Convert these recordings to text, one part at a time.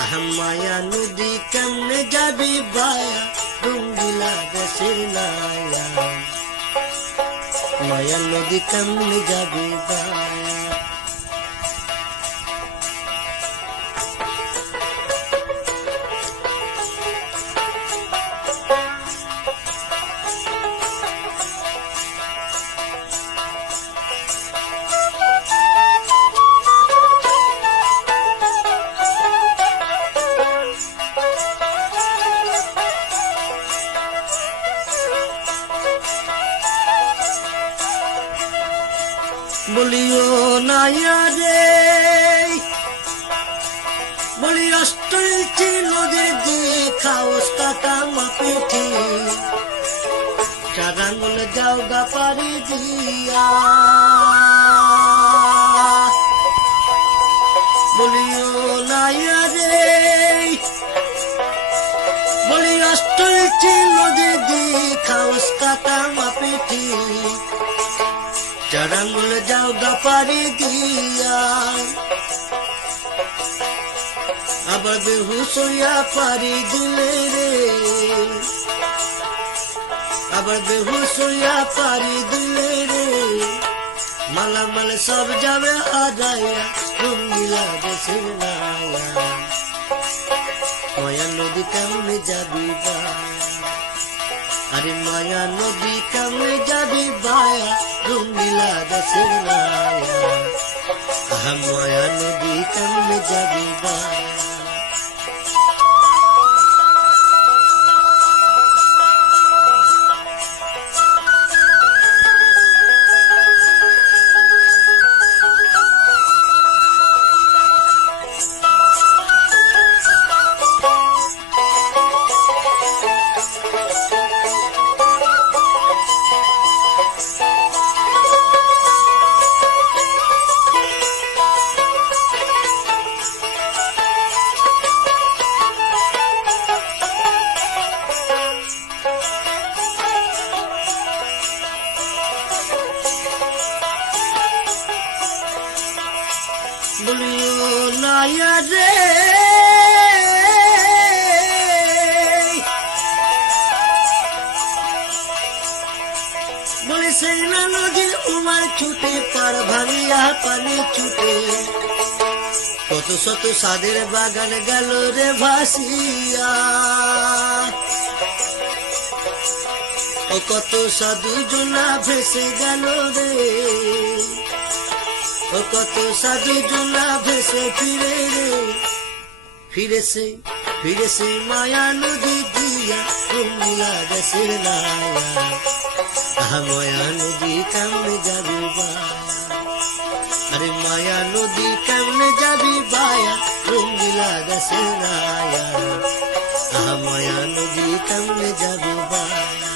মায়া নদী কেমনে যাবি বায়া রঙ্গিলা দেশের নায়া মায়া নদী কেমনে যাবি বায়া বলিও নাইয়া রে বলি অষ্ট ইঞ্চি নদীর দিয়ে খাওস কাটা মাপিঠি চার আঙুল যাও গা পারি দিয়া। বলিও নাইয়া রে বলি অষ্ট ইঞ্চি নদীর দিয়ে খাওস কাটা মাপিঠি চারাঙ্গুল যাও গা পারি দিয়া। আবার বেহুশ পারি দিলে রে। আবার বেহুশ পারি দিলে রে। মালামাল সব যাবে হারাইয়া রঙ্গিলা মায়া নদী কেমনে যাবি বা? আরে মায়া নদী কেমনে যাবি বায়া রঙ্গিলা দেশের নায়া আহা মায়া নদী কেমনে যাবি বায়া নায়া রে। বলে সেই নদীর উমার ছুটে পার ভাঙিয়া পানি ছুটে। কত শত সাদের বাগান গেল রে ভাসিয়া। ও কত সাধু জোনা ভেসে গেল রে। ও কত সাধু জোনা ভেসে ফিরে রে। ফিরেছে ফিরেছে মায়া নদী দিয়া দেশের নায়া। আহা, মায়া নদী কেমনে যাবি আরে, মায়া নদী কেমনে যাবি বায়া রঙ্গিলা নায়া। আহা, মায়া নদী কেমনে যাবি বায়া?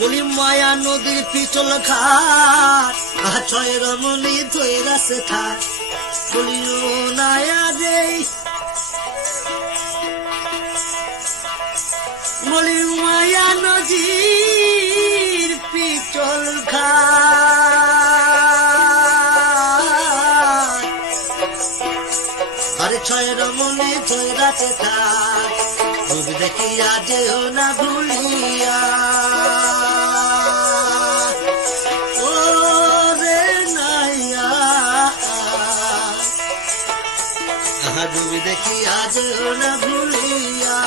বলি মায়া নদীর পিছল ঘাট ছয় রমণী ধরে রাসে থাক বলি, ও নায়া রে। বলি মায়া নদীর পিছল ঘাট। আরে ছয় রমণী ধরে রাসে থাক রূপ দেখিয়া যেও না ভুলিয়া দেখিয়া যেও না ভুলিয়া।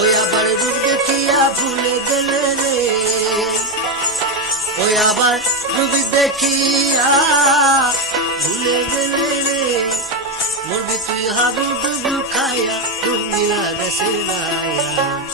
ওই আবার রূপ দেখিয়া ভুলে গেলে রে। ওই আবার ডুবি দেখিয়া ভুলে গেলে রে। মরবি তুই হাবু ডুবু খাইয়া রঙ্গিলা দেশের নায়া